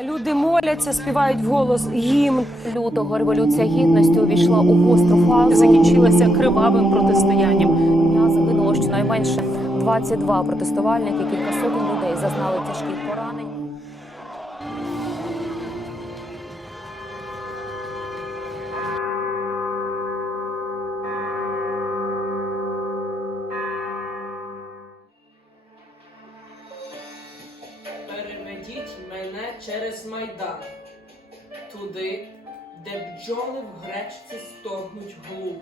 Люди моляться, співають вголос гімн. Лютого революція гідності увійшла у гостру фазу. Закінчилася кривавим протистоянням. Дня загинуло щонайменше 22 протестувальники, кілька сотень людей зазнали тяжких поранень. Мене через майдан, туди, де бджоли в гречці стогнуть глухо,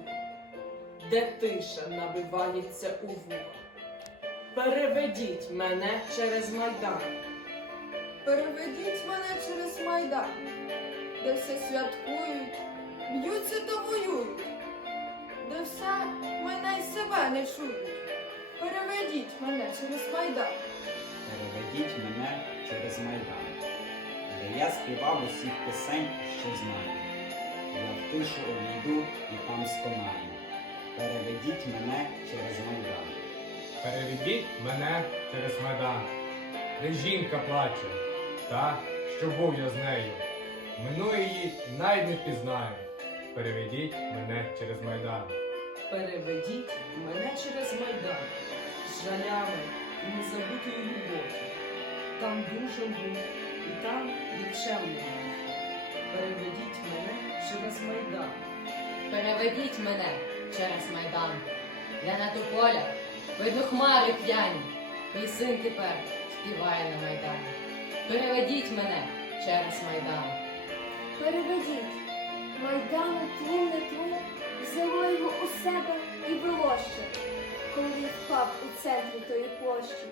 де тиша набивається у вуха. Переведіть мене через майдан, Переведіть мене через майдан, де все святкують, б'ються та воюють, де все мене й себе не чують. Переведіть мене через майдан. Переведіть мене через майдан, де я співав усіх пісень, що знаю. Я в тишу обійду і там сконаю. Переведіть мене через майдан. Переведіть мене через майдан, де жінка плаче, та, що був я з нею. Миную її навіть не впізнаю. Переведіть мене через майдан. переведіть мене через майдан, з жалями і незабутою любов'ю. Там дуже був і там нікчемний. Переведіть мене через майдан. Переведіть мене через майдан. Я на тополях, видно хмари п'яні. Мій син тепер співає на майдані. Переведіть мене через майдан. Переведіть, майдану тлу не тлу, взяло його у себе і вилоще, коли він впав у центрі тої площі,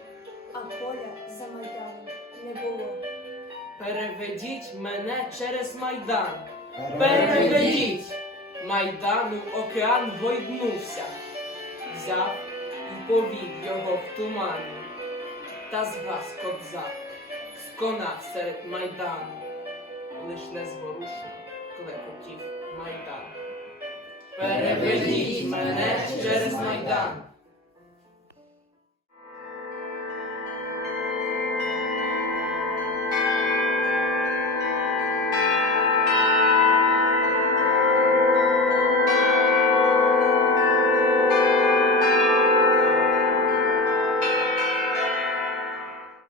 а поля за майданом не було. Переведіть мене через майдан. Переведіть! Майдану океан гойднувся, взяв і повів його в тумані, та згас кобзар, сконав серед майдану, лиш незворушно клекотів майдан. Переведіть мене через майдан,